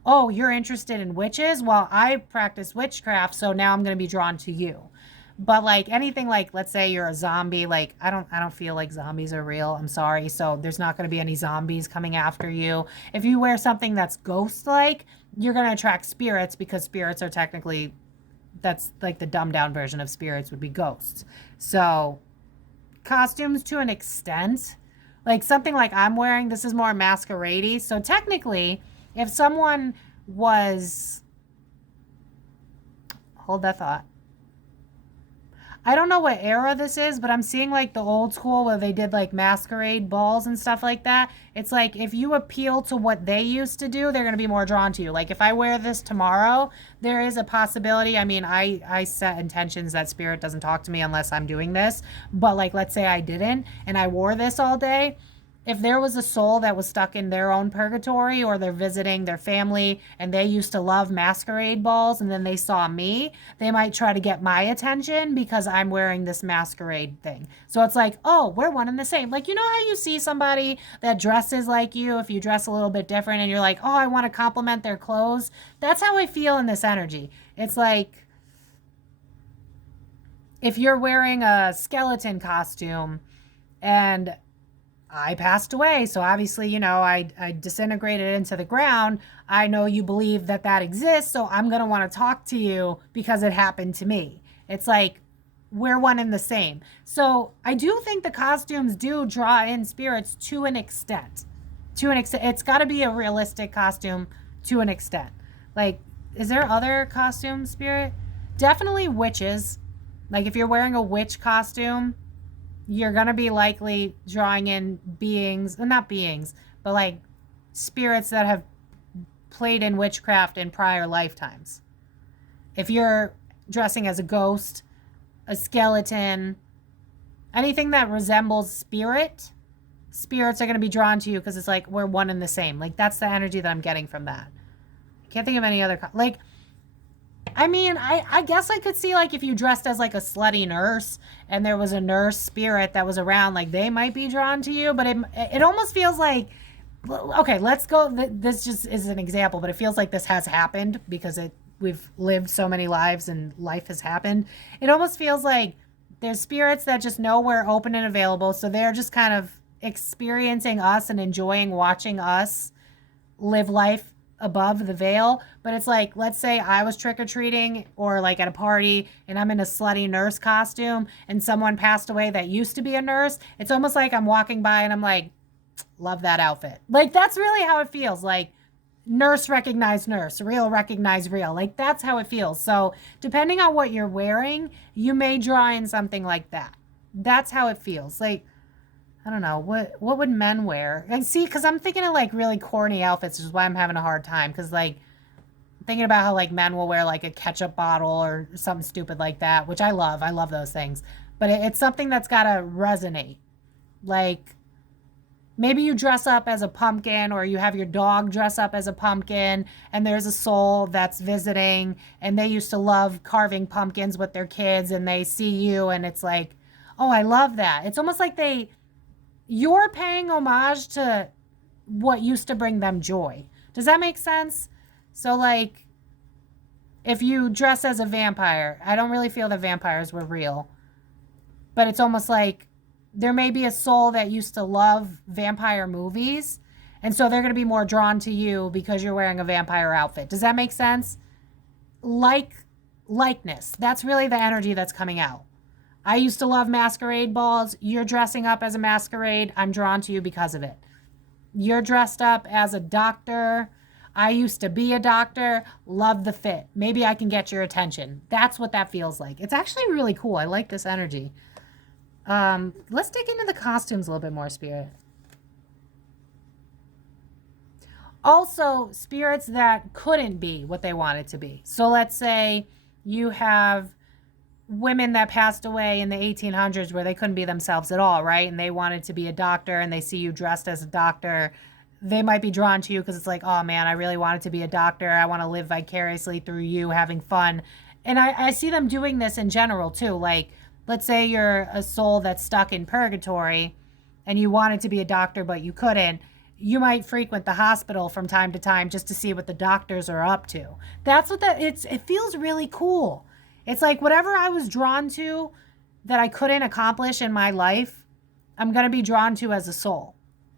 oh, you're interested in witches? Well, I practice witchcraft, so now I'm going to be drawn to you. But like anything, like, let's say you're a zombie, like, I don't feel like zombies are real. I'm sorry. So there's not going to be any zombies coming after you. If you wear something that's ghost-like, you're going to attract spirits, because spirits are technically, that's like the dumbed down version of spirits would be ghosts. So costumes to an extent, like something like I'm wearing, this is more masquerade-y. So technically, if someone was, hold that thought. I don't know what era this is, but I'm seeing like the old school where they did like masquerade balls and stuff like that. It's like if you appeal to what they used to do, they're going to be more drawn to you. Like if I wear this tomorrow, there is a possibility. I mean, I set intentions that spirit doesn't talk to me unless I'm doing this. But like, let's say I didn't and I wore this all day. If there was a soul that was stuck in their own purgatory, or they're visiting their family and they used to love masquerade balls and then they saw me, they might try to get my attention because I'm wearing this masquerade thing. So it's like, oh, we're one and the same. Like, you know how you see somebody that dresses like you, if you dress a little bit different and you're like, oh, I want to compliment their clothes. That's how I feel in this energy. It's like if you're wearing a skeleton costume and I passed away, so obviously, you know, I disintegrated into the ground. I know you believe that that exists, so I'm going to want to talk to you because it happened to me. It's like we're one and the same. So I do think the costumes do draw in spirits to an extent. To an extent. It's got to be a realistic costume to an extent. Like, is there other costume spirit? Definitely witches. Like if you're wearing a witch costume, you're going to be likely drawing in beings, well, not beings, but like spirits that have played in witchcraft in prior lifetimes. If you're dressing as a ghost, a skeleton, anything that resembles spirits are going to be drawn to you because it's like we're one and the same. Like that's the energy that I'm getting from that. I can't think of any other, like, I mean, I guess I could see, like, if you dressed as, like, a slutty nurse and there was a nurse spirit that was around, like, they might be drawn to you. But it almost feels like, okay, let's go. This just is an example, but it feels like this has happened because we've lived so many lives and life has happened. It almost feels like there's spirits that just know we're open and available. So they're just kind of experiencing us and enjoying watching us live life above the veil. But it's like, let's say I was trick-or-treating or like at a party and I'm in a slutty nurse costume and someone passed away that used to be a nurse. It's almost like I'm walking by and I'm like, love that outfit. Like that's really how it feels. Like nurse recognize nurse, real recognize real. Like that's how it feels. So depending on what you're wearing, you may draw in something like that. That's how it feels. Like, I don't know, what would men wear? And see, because I'm thinking of like really corny outfits, which is why I'm having a hard time. Because like thinking about how like men will wear like a ketchup bottle or something stupid like that, which I love. I love those things. But it's something that's got to resonate. Like Maybe you dress up as a pumpkin, or you have your dog dress up as a pumpkin, and there's a soul that's visiting, and they used to love carving pumpkins with their kids, and they see you and it's like, oh, I love that. It's almost like you're paying homage to what used to bring them joy. Does that make sense? So like, if you dress as a vampire, I don't really feel that vampires were real, but it's almost like there may be a soul that used to love vampire movies, and so they're going to be more drawn to you because you're wearing a vampire outfit. Does that make sense? Likeness. That's really the energy that's coming out. I used to love masquerade balls. You're dressing up as a masquerade. I'm drawn to you because of it. You're dressed up as a doctor. I used to be a doctor. Love the fit. Maybe I can get your attention. That's what that feels like. It's actually really cool. I like this energy. Let's dig into the costumes a little bit more, Spirit. Also, spirits that couldn't be what they wanted to be. So let's say you have women that passed away in the 1800s where they couldn't be themselves at all, right? And they wanted to be a doctor, and they see you dressed as a doctor. They might be drawn to you because it's like, oh man, I really wanted to be a doctor. I want to live vicariously through you, having fun. And I see them doing this in general too. Like, let's say you're a soul that's stuck in purgatory and you wanted to be a doctor, but you couldn't. You might frequent the hospital from time to time just to see what the doctors are up to. That's what it feels really cool. It's like whatever I was drawn to that I couldn't accomplish in my life, I'm going to be drawn to as a soul.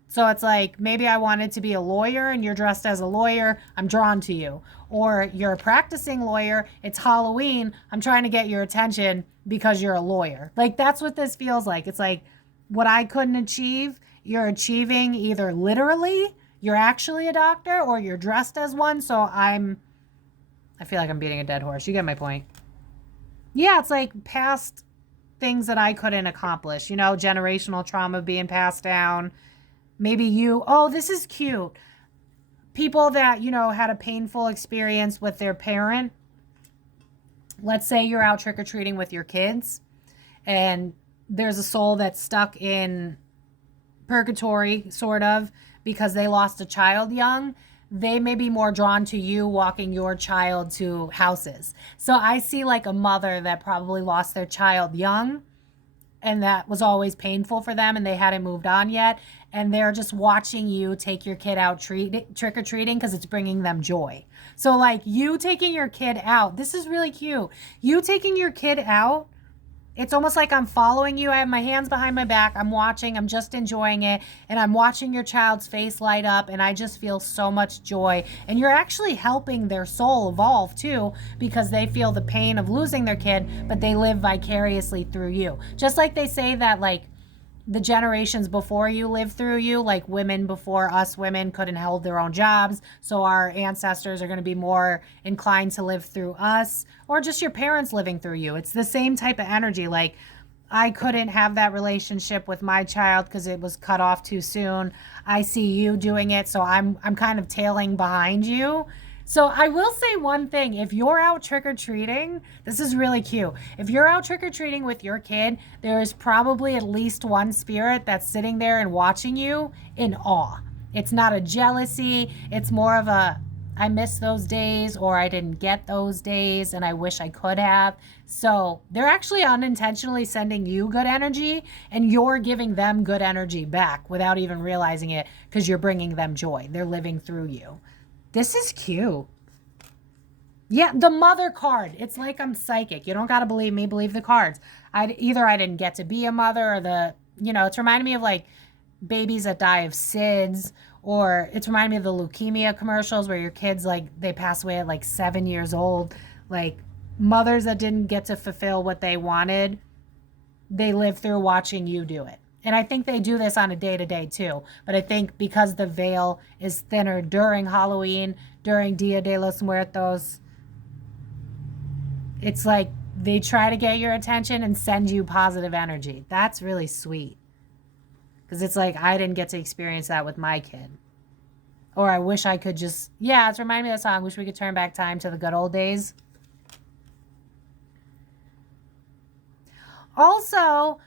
So it's like, maybe I wanted to be a lawyer and you're dressed as a lawyer, I'm drawn to you. Or you're a practicing lawyer, it's Halloween, I'm trying to get your attention because you're a lawyer. Like, that's what this feels like. It's like what I couldn't achieve, you're achieving either literally, you're actually a doctor, or you're dressed as one. So I feel like I'm beating a dead horse. You get my point. Yeah, it's like past things that I couldn't accomplish, you know, generational trauma being passed down. Maybe this is cute. People that, you know, had a painful experience with their parent. Let's say you're out trick-or-treating with your kids and there's a soul that's stuck in purgatory, sort of, because they lost a child young. They may be more drawn to you walking your child to houses. So I see like a mother that probably lost their child young, and that was always painful for them, and they hadn't moved on yet, and they're just watching you take your kid out trick-or-treating because it's bringing them joy. So like, you taking your kid out, this is really cute. You taking your kid out, it's almost like I'm following you. I have my hands behind my back. I'm watching. I'm just enjoying it. And I'm watching your child's face light up. And I just feel so much joy. And you're actually helping their soul evolve too, because they feel the pain of losing their kid, but they live vicariously through you. Just like they say that like the generations before you lived through you, like women before us women couldn't hold their own jobs, so our ancestors are going to be more inclined to live through us, or just your parents living through you. It's the same type of energy. Like, I couldn't have that relationship with my child because it was cut off too soon. I see you doing it, so I'm kind of tailing behind you. So I will say one thing. If you're out trick-or-treating, this is really cute. If you're out trick-or-treating with your kid, there is probably at least one spirit that's sitting there and watching you in awe. It's not a jealousy. It's more of a, I miss those days, or I didn't get those days and I wish I could have. So they're actually unintentionally sending you good energy, and you're giving them good energy back without even realizing it, because you're bringing them joy. They're living through you. This is cute. Yeah, the mother card. It's like I'm psychic. You don't got to believe me. Believe the cards. I didn't get to be a mother, or it's reminding me of like babies that die of SIDS, or it's reminding me of the leukemia commercials where your kids, like, they pass away at like 7 years old. Like, mothers that didn't get to fulfill what they wanted, they live through watching you do it. And I think they do this on a day-to-day too. But I think because the veil is thinner during Halloween, during Dia de los Muertos, it's like they try to get your attention and send you positive energy. That's really sweet. Because it's like, I didn't get to experience that with my kid. Or I wish I could just, it's reminding me of the song, Wish We Could Turn Back Time to the Good Old Days. Also,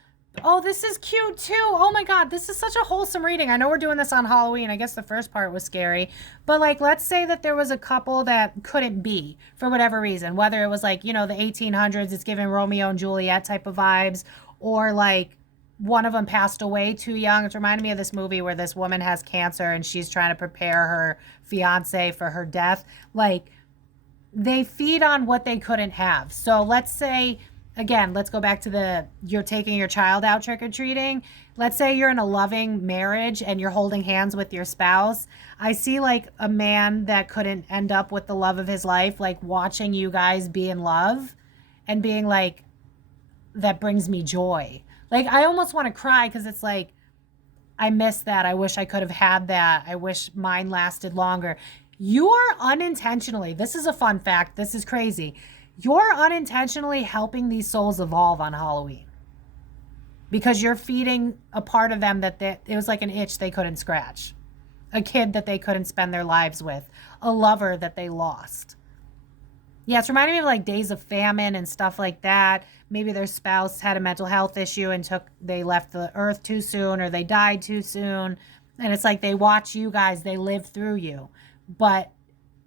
Oh, this is cute too. Oh my God, this is such a wholesome reading. I know we're doing this on Halloween. I guess the first part was scary. But like, let's say that there was a couple that couldn't be for whatever reason, whether it was like, you know, the 1800s, it's giving Romeo and Juliet type of vibes, or like one of them passed away too young. It's reminded me of this movie where this woman has cancer and she's trying to prepare her fiance for her death. Like, they feed on what they couldn't have. So let's say, again, let's go back to you're taking your child out trick-or-treating. Let's say you're in a loving marriage and you're holding hands with your spouse. I see like a man that couldn't end up with the love of his life, like watching you guys be in love and being like, that brings me joy. Like, I almost want to cry because it's like, I miss that. I wish I could have had that. I wish mine lasted longer. You're unintentionally, this is a fun fact, this is crazy. You're unintentionally helping these souls evolve on Halloween because you're feeding a part of them that it was like an itch they couldn't scratch, a kid that they couldn't spend their lives with, a lover that they lost. Yeah, it's reminding me of like days of famine and stuff like that. Maybe their spouse had a mental health issue and they left the earth too soon, or they died too soon. And it's like they watch you guys, they live through you. But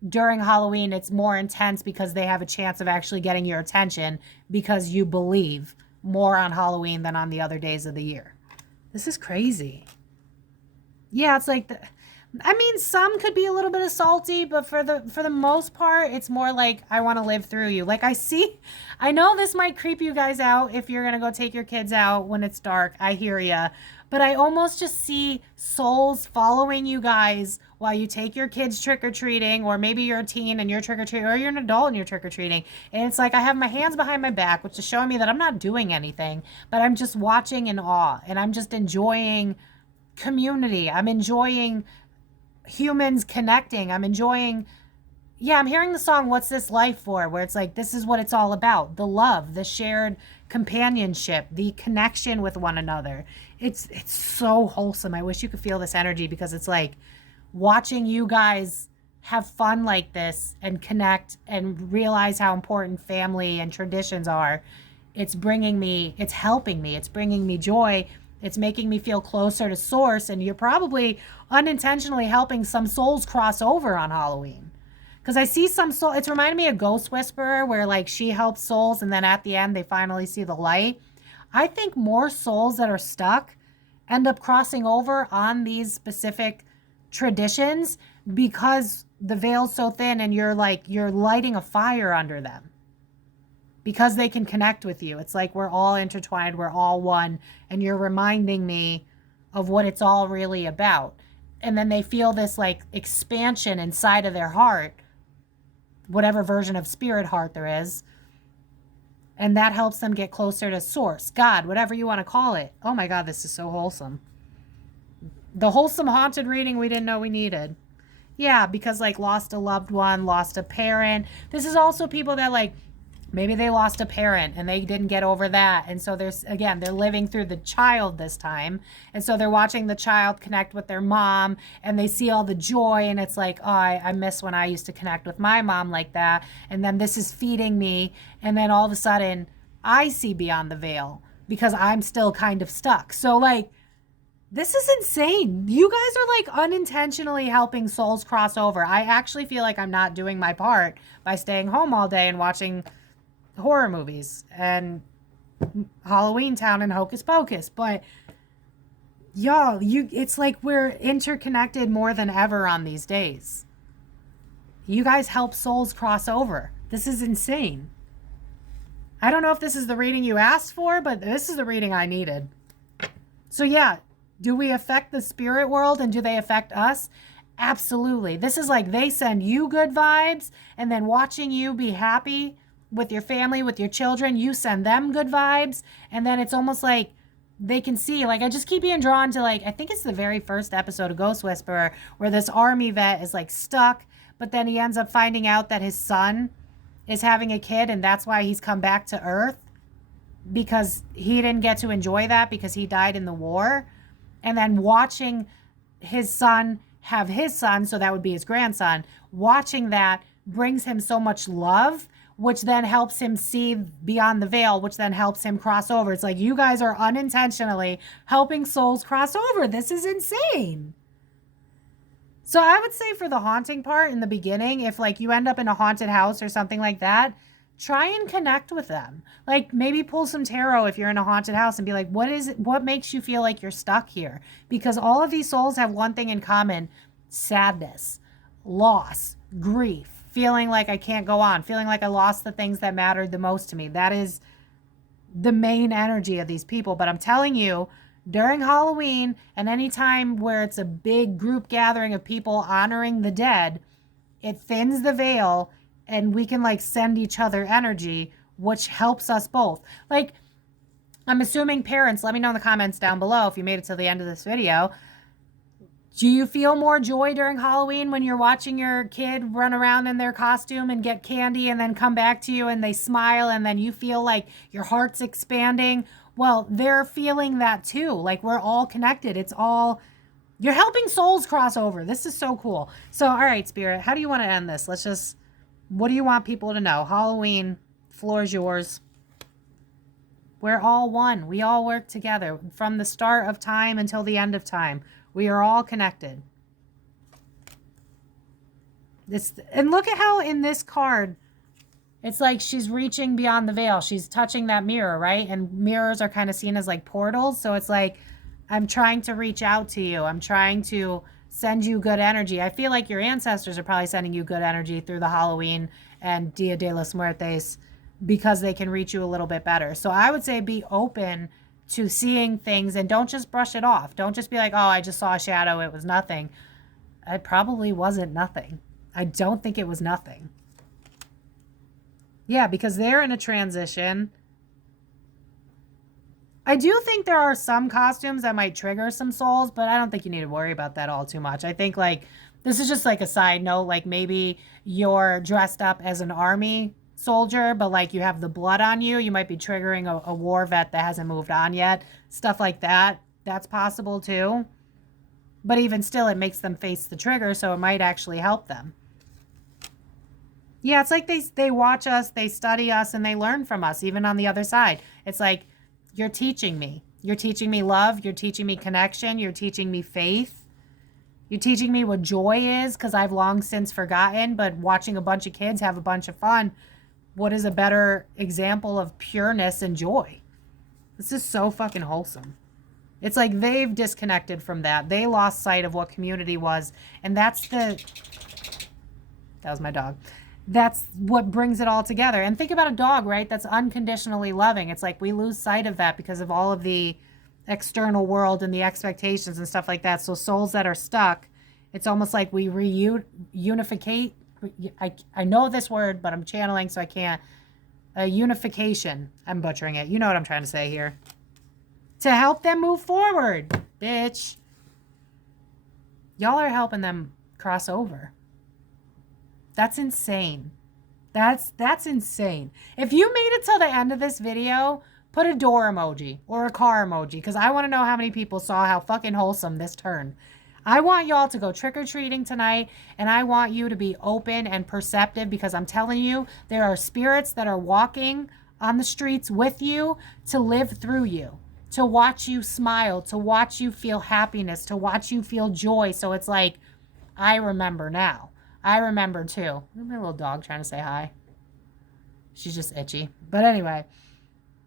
during Halloween, it's more intense because they have a chance of actually getting your attention because you believe more on Halloween than on the other days of the year. This is crazy. Yeah, it's like I mean, some could be a little bit of salty, but for the most part, it's more like, I want to live through you. Like, I know this might creep you guys out if you're going to go take your kids out when it's dark. I hear ya. But I almost just see souls following you guys while you take your kids trick-or-treating, or maybe you're a teen and you're trick-or-treating, or you're an adult and you're trick-or-treating. And it's like, I have my hands behind my back, which is showing me that I'm not doing anything, but I'm just watching in awe, and I'm just enjoying community. I'm enjoying humans connecting. I'm enjoying, yeah, I'm hearing the song What's This Life For, where it's like, this is what it's all about. The love, the shared companionship, the connection with one another. It's so wholesome. I wish you could feel this energy, because it's like watching you guys have fun like this and connect and realize how important family and traditions are. It's bringing me, it's helping me, it's bringing me joy. It's making me feel closer to source, and you're probably unintentionally helping some souls cross over on Halloween. Because I see some soul, it's reminding me of Ghost Whisperer, where like she helps souls and then at the end they finally see the light. I think more souls that are stuck end up crossing over on these specific traditions because the veil's so thin and you're lighting a fire under them. Because they can connect with you. It's like we're all intertwined, we're all one, and you're reminding me of what it's all really about. And then they feel this like expansion inside of their heart, whatever version of spirit heart there is, and that helps them get closer to source, God, whatever you want to call it. Oh my God, this is so wholesome. The wholesome haunted reading we didn't know we needed. Yeah, because like lost a loved one, lost a parent. This is also people that like, maybe they lost a parent and they didn't get over that. And so they're living through the child this time. And so they're watching the child connect with their mom and they see all the joy. And it's like, oh, I miss when I used to connect with my mom like that. And then this is feeding me. And then all of a sudden I see beyond the veil because I'm still kind of stuck. So like, this is insane. You guys are like unintentionally helping souls cross over. I actually feel like I'm not doing my part by staying home all day and watching horror movies and Halloween Town and Hocus Pocus, but y'all, it's like we're interconnected more than ever on these days. You guys help souls cross over. This is insane. I don't know if this is the reading you asked for, but this is the reading I needed. So yeah, do we affect the spirit world and do they affect us? Absolutely. This is like they send you good vibes, and then watching you be happy with your family, with your children, you send them good vibes. And then it's almost like they can see, like, I just keep being drawn to, like, I think it's the very first episode of Ghost Whisperer where this army vet is like stuck, but then he ends up finding out that his son is having a kid, and that's why he's come back to Earth, because he didn't get to enjoy that because he died in the war. And then watching his son have his son, so that would be his grandson, watching that brings him so much love, which then helps him see beyond the veil, which then helps him cross over. It's like you guys are unintentionally helping souls cross over. This is insane. So I would say for the haunting part in the beginning, if like you end up in a haunted house or something like that, try and connect with them. Like maybe pull some tarot if you're in a haunted house and be like, what makes you feel like you're stuck here? Because all of these souls have one thing in common: sadness, loss, grief, feeling like I can't go on, feeling like I lost the things that mattered the most to me. That is the main energy of these people. But I'm telling you, during Halloween and any time where it's a big group gathering of people honoring the dead, it thins the veil and we can like send each other energy, which helps us both. Like, I'm assuming parents, let me know in the comments down below if you made it to the end of this video. Do you feel more joy during Halloween when you're watching your kid run around in their costume and get candy and then come back to you and they smile and then you feel like your heart's expanding? Well, they're feeling that too. Like, we're all connected. It's all, you're helping souls cross over. This is so cool. So, all right, Spirit, how do you want to end this? Let's just, what do you want people to know? Halloween, floor is yours. We're all one. We all work together from the start of time until the end of time. We are all connected. And look at how in this card, it's like she's reaching beyond the veil. She's touching that mirror, right? And mirrors are kind of seen as like portals. So it's like, I'm trying to reach out to you. I'm trying to send you good energy. I feel like your ancestors are probably sending you good energy through the Halloween and Dia de los Muertes because they can reach you a little bit better. So I would say be open to seeing things and don't just brush it off. Don't just be like, oh, I just saw a shadow. It was nothing. It probably wasn't nothing. I don't think it was nothing. Yeah, because they're in a transition. I do think there are some costumes that might trigger some souls, but I don't think you need to worry about that all too much. I think like, this is just like a side note, like maybe you're dressed up as an army soldier, but like you have the blood on you. You might be triggering a war vet that hasn't moved on yet. Stuff like that. That's possible too. But even still, it makes them face the trigger, so it might actually help them. Yeah, it's like they watch us, they study us, and they learn from us, even on the other side. It's like, you're teaching me. You're teaching me love. You're teaching me connection. You're teaching me faith. You're teaching me what joy is, because I've long since forgotten, but watching a bunch of kids have a bunch of fun, what is a better example of pureness and joy? This is so fucking wholesome. It's like they've disconnected from that. They lost sight of what community was. And that's that was my dog. That's what brings it all together. And think about a dog, right? That's unconditionally loving. It's like we lose sight of that because of all of the external world and the expectations and stuff like that. So souls that are stuck, it's almost like we reunificate. I know this word, but I'm channeling, so I can't. Unification. I'm butchering it. You know what I'm trying to say here. To help them move forward, bitch. Y'all are helping them cross over. That's insane. That's insane. If you made it till the end of this video, put a door emoji or a car emoji, because I want to know how many people saw how fucking wholesome this turned. I want y'all to go trick-or-treating tonight, and I want you to be open and perceptive, because I'm telling you, there are spirits that are walking on the streets with you to live through you, to watch you smile, to watch you feel happiness, to watch you feel joy. So it's like, I remember now. I remember too. My little dog trying to say hi. She's just itchy. But anyway,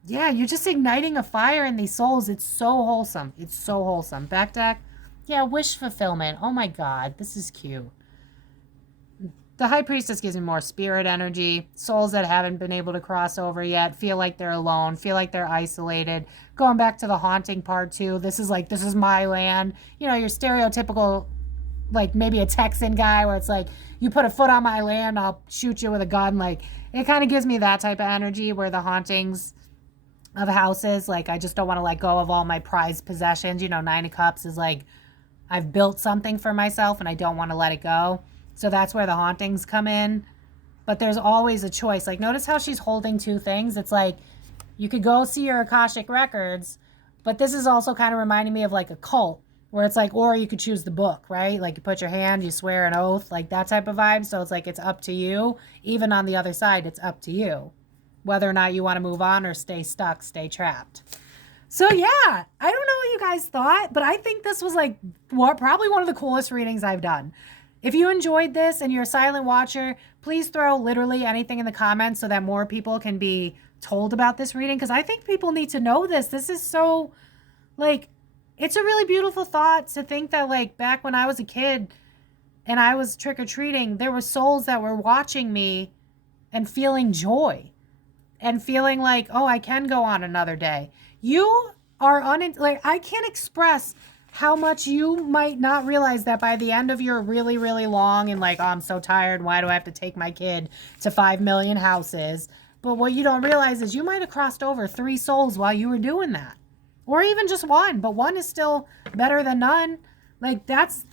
yeah, you're just igniting a fire in these souls. It's so wholesome. It's so wholesome. Back deck. Yeah, wish fulfillment. Oh my God, this is cute. The High Priestess gives me more spirit energy. Souls that haven't been able to cross over yet feel like they're alone, feel like they're isolated. Going back to the haunting part too, this is my land. You know, your stereotypical, like maybe a Texan guy where it's like, you put a foot on my land, I'll shoot you with a gun. Like, it kind of gives me that type of energy where the hauntings of houses, like, I just don't want to let go of all my prized possessions. You know, Nine of Cups is like, I've built something for myself and I don't want to let it go. So that's where the hauntings come in. But there's always a choice. Like, notice how she's holding two things. It's like, you could go see your Akashic records, but this is also kind of reminding me of like a cult. where it's like, or you could choose the book, right? Like you put your hand, you swear an oath, like that type of vibe. So it's like, it's up to you. Even on the other side, it's up to you whether or not you want to move on or stay stuck, stay trapped. So yeah, I don't know what you guys thought, but I think this was like probably one of the coolest readings I've done. If you enjoyed this and you're a silent watcher, please throw literally anything in the comments so that more people can be told about this reading, because I think people need to know this. This is so, like, it's a really beautiful thought to think that, like, back when I was a kid and I was trick-or-treating, there were souls that were watching me and feeling joy and feeling like, oh, I can go on another day. You are like, I can't express how much you might not realize that by the end of your really, really long and like, oh, I'm so tired. Why do I have to take my kid to 5 million houses? But what you don't realize is you might have crossed over 3 souls while you were doing that. Or even just 1, but 1 is still better than none. Like, that's,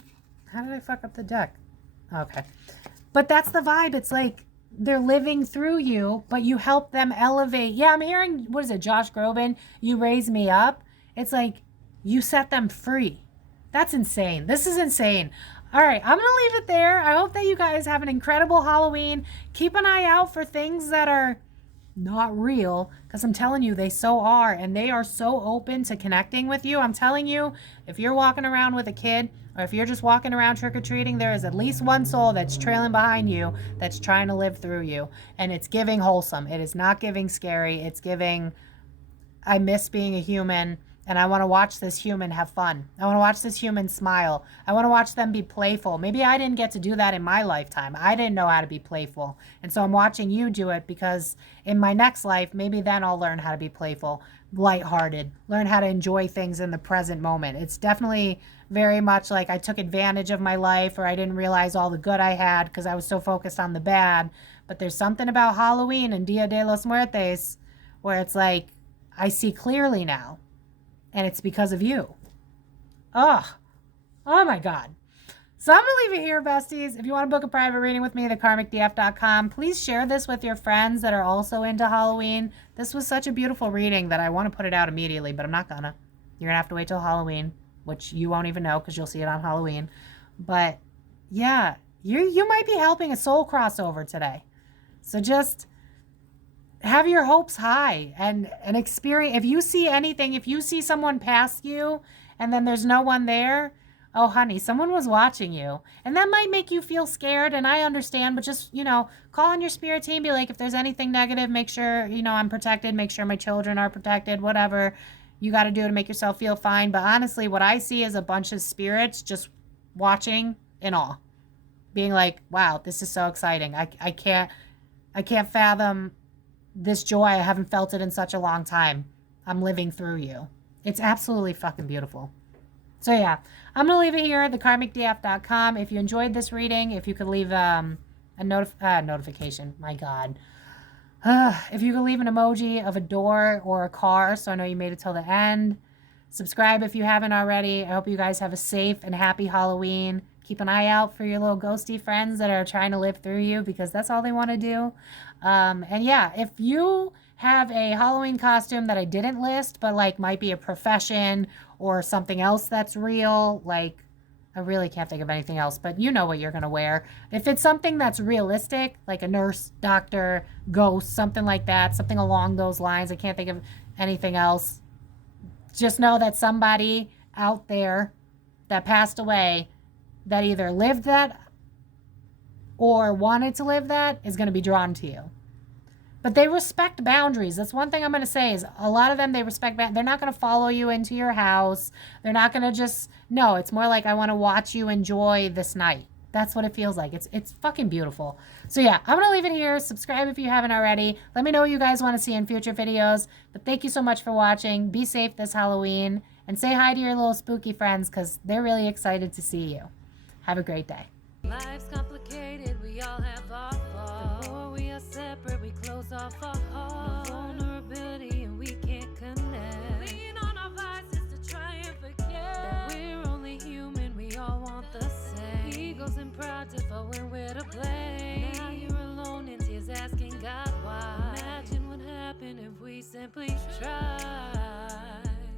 how did I fuck up the deck? Okay. But that's the vibe. It's like they're living through you, but you help them elevate. Yeah, I'm hearing, what is it, Josh Groban? You raise me up. It's like you set them free. That's insane. This is insane. All right, I'm going to leave it there. I hope that you guys have an incredible Halloween. Keep an eye out for things that are not real, because I'm telling you, they so are, and they are so open to connecting with you. I'm telling you, if you're walking around with a kid, or if you're just walking around trick-or-treating, there is at least one soul that's trailing behind you that's trying to live through you, and it's giving wholesome. It is not giving scary. It's giving, I miss being a human, and I want to watch this human have fun. I want to watch this human smile. I want to watch them be playful. Maybe I didn't get to do that in my lifetime. I didn't know how to be playful. And so I'm watching you do it, because in my next life, maybe then I'll learn how to be playful, lighthearted, learn how to enjoy things in the present moment. It's definitely very much like I took advantage of my life, or I didn't realize all the good I had because I was so focused on the bad. But there's something about Halloween and Dia de los Muertos where it's like, I see clearly now. And it's because of you. Oh my God. So I'm going to leave it here, besties. If you want to book a private reading with me, thekarmicdf.com. Please share this with your friends that are also into Halloween. This was such a beautiful reading that I want to put it out immediately, but I'm not gonna. You're going to have to wait till Halloween, which you won't even know because you'll see it on Halloween. But yeah, you might be helping a soul crossover today. So just have your hopes high and experience. If you see anything, if you see someone pass you and then there's no one there, oh honey, someone was watching you. And that might make you feel scared, and I understand, but just, call on your spirit team. Be like, if there's anything negative, make sure, I'm protected, make sure my children are protected, whatever you got to do to make yourself feel fine. But honestly, what I see is a bunch of spirits just watching in awe, being like, wow, this is so exciting. I can't fathom this joy. I haven't felt it in such a long time. I'm living through you. It's absolutely fucking beautiful. So yeah, I'm going to leave it here at thekarmicdf.com. If you enjoyed this reading, if you could leave a notification, my God. If you could leave an emoji of a door or a car so I know you made it till the end. Subscribe if you haven't already. I hope you guys have a safe and happy Halloween. Keep an eye out for your little ghosty friends that are trying to live through you, because that's all they want to do. And yeah, if you have a Halloween costume that I didn't list, but like might be a profession or something else that's real, like I really can't think of anything else, but you know what you're going to wear. If it's something that's realistic, like a nurse, doctor, ghost, something like that, something along those lines, I can't think of anything else. Just know that somebody out there that passed away that either lived that or wanted to live that is going to be drawn to you. But they respect boundaries. That's one thing I'm going to say, is a lot of them, they respect they're not going to follow you into your house. They're not going to just, no, it's more like, I want to watch you enjoy this night. That's what it feels like. It's fucking beautiful. So yeah, I'm going to leave it here. Subscribe if you haven't already. Let me know what you guys want to see in future videos. But thank you so much for watching. Be safe this Halloween. And say hi to your little spooky friends, because they're really excited to see you. Have a great day. Life's complicated, we all have our faults. The more we are separate, we close off our hearts. No vulnerability and we can't connect. Lean on our vices to try and forget that we're only human, we all want the same. Egos and pride to fall when we're to blame. Now you're alone in tears asking God why. Imagine what happened if we simply tried.